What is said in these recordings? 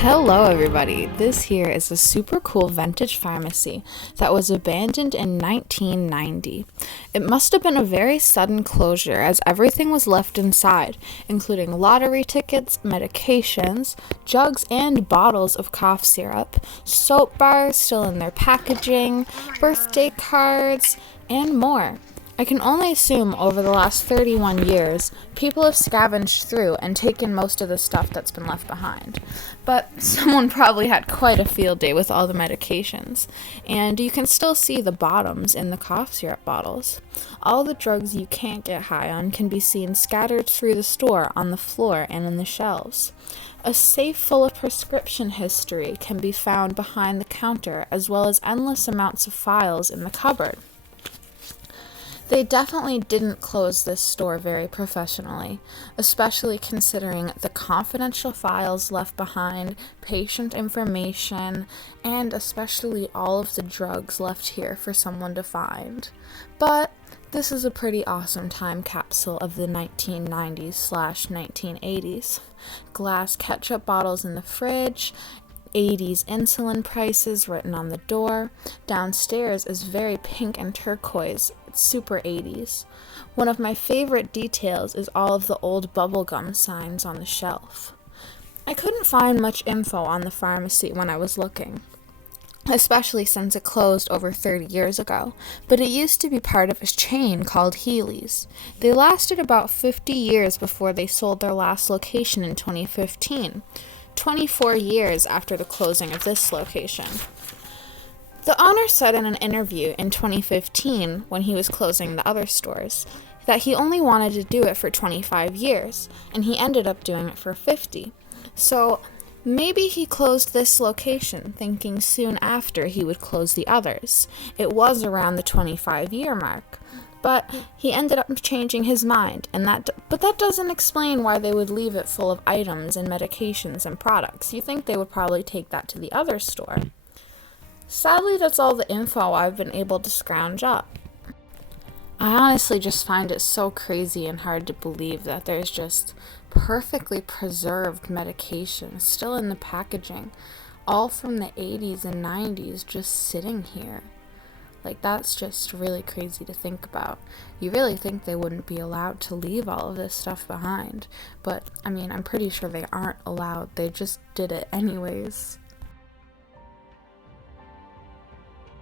Hello, everybody. This here is a super cool vintage pharmacy that was abandoned in 1990. It must have been a very sudden closure as everything was left inside, including lottery tickets, medications, jugs and bottles of cough syrup, soap bars still in their packaging, birthday cards, and more. I can only assume over the last 31 years, people have scavenged through and taken most of the stuff that's been left behind. But someone probably had quite a field day with all the medications, and you can still see the bottoms in the cough syrup bottles. All the drugs you can't get high on can be seen scattered through the store on the floor and in the shelves. A safe full of prescription history can be found behind the counter, as well as endless amounts of files in the cupboard. They definitely didn't close this store very professionally, especially considering the confidential files left behind, patient information, and especially all of the drugs left here for someone to find. But this is a pretty awesome time capsule of the 1990s/1980s. Glass ketchup bottles in the fridge, 80s insulin prices written on the door. Downstairs is very pink and turquoise. It's super 80s. One of my favorite details is all of the old bubblegum signs on the shelf. I couldn't find much info on the pharmacy when I was looking, especially since it closed over 30 years ago, but it used to be part of a chain called Healy's. They lasted about 50 years before they sold their last location in 2015. 24 years after the closing of this location. The owner said in an interview in 2015, when he was closing the other stores, that he only wanted to do it for 25 years, and he ended up doing it for 50. So maybe he closed this location thinking soon after he would close the others. It was around the 25-year mark. But he ended up changing his mind, but that doesn't explain why they would leave it full of items and medications and products. You think they would probably take that to the other store. Sadly, that's all the info I've been able to scrounge up. I honestly just find it so crazy and hard to believe that there's just perfectly preserved medication still in the packaging, all from the 80s and 90s, just sitting here. Like, that's just really crazy to think about. You really think they wouldn't be allowed to leave all of this stuff behind. But, I mean, I'm pretty sure they aren't allowed. They just did it anyways.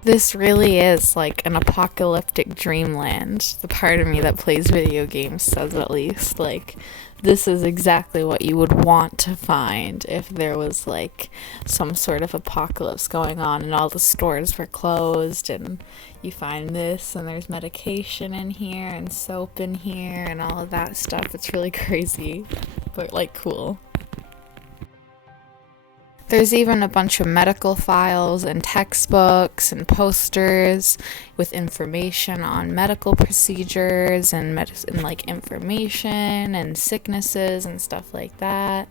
This really is like an apocalyptic dreamland. The part of me that plays video games says, at least. Like, this is exactly what you would want to find if there was like some sort of apocalypse going on and all the stores were closed, and you find this and there's medication in here and soap in here and all of that stuff. It's really crazy, but like cool. There's even a bunch of medical files and textbooks and posters with information on medical procedures and like information and sicknesses and stuff like that.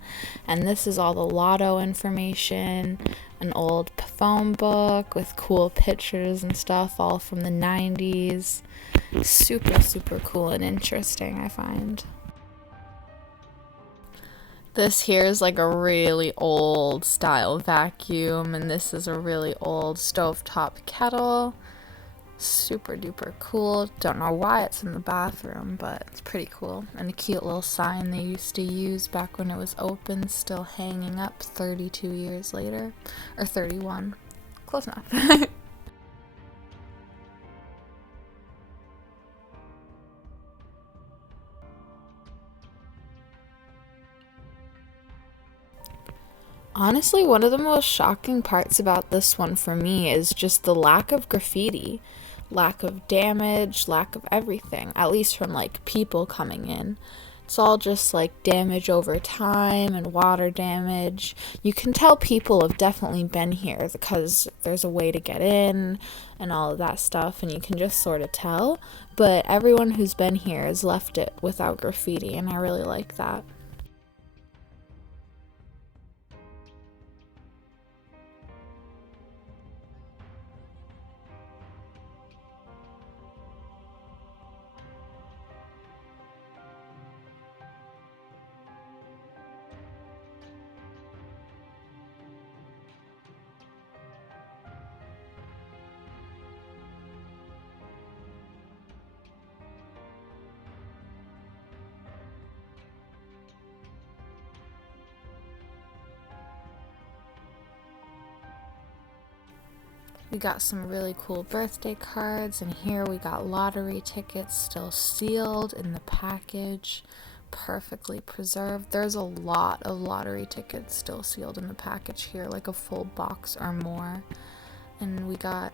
And this is all the lotto information, an old phone book with cool pictures and stuff, all from the 90s. Super, super cool and interesting, I find. This here is like a really old style vacuum, and this is a really old stovetop kettle. Super duper cool. Don't know why it's in the bathroom, but it's pretty cool. And a cute little sign they used to use back when it was open, still hanging up 32 years later. Or 31. Close enough. Honestly, one of the most shocking parts about this one for me is just the lack of graffiti, lack of damage, lack of everything, at least from like people coming in. It's all just like damage over time and water damage. You can tell people have definitely been here because there's a way to get in and all of that stuff, and you can just sort of tell. But everyone who's been here has left it without graffiti, and I really like that. We got some really cool birthday cards, and here we got lottery tickets still sealed in the package, perfectly preserved. There's a lot of lottery tickets still sealed in the package here, like a full box or more. And we got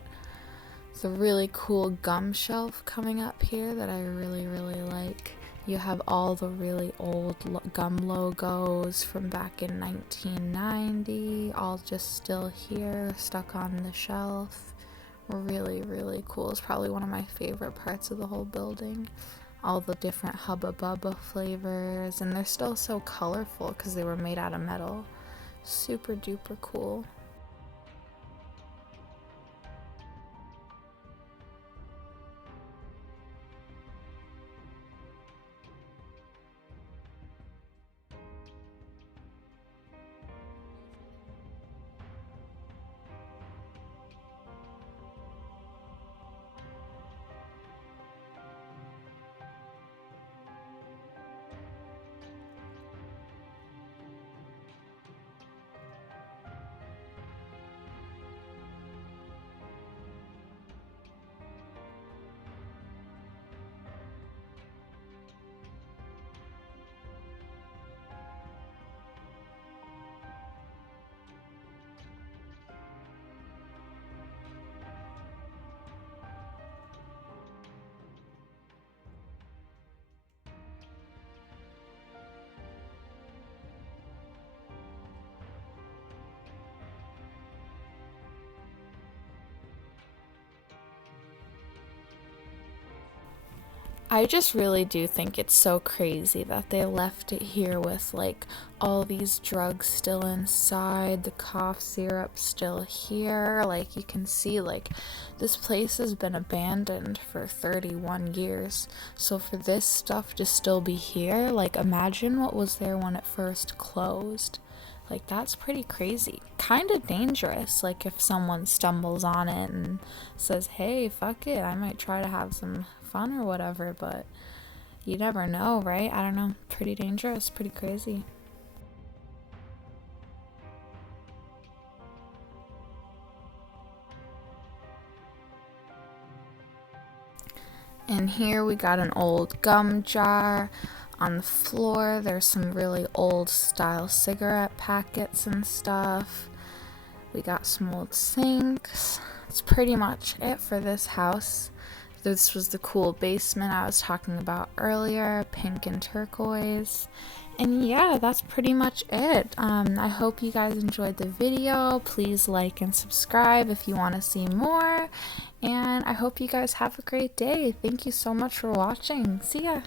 the really cool gum shelf coming up here that I really like. You have all the really old gum logos from back in 1990, all just still here, stuck on the shelf. Really cool. It's probably one of my favorite parts of the whole building. All the different Hubba Bubba flavors, and they're still so colorful because they were made out of metal. Super duper cool. I just really do think it's so crazy that they left it here with like all these drugs still inside, the cough syrup still here. Like you can see, like this place has been abandoned for 31 years. So for this stuff to still be here, like imagine what was there when it first closed. Like that's pretty crazy. Kind of dangerous. Like if someone stumbles on it and says, "Hey, fuck it, I might try to have some fun or whatever," but you never know, right? I don't know. Pretty dangerous, pretty crazy. And here we got an old gum jar. On the floor, there's some really old style cigarette packets and stuff. We got some old sinks. That's pretty much it for this house. This was the cool basement I was talking about earlier, pink and turquoise. And yeah, that's pretty much it. I hope you guys enjoyed the video. Please like and subscribe if you want to see more. And I hope you guys have a great day. Thank you so much for watching. See ya!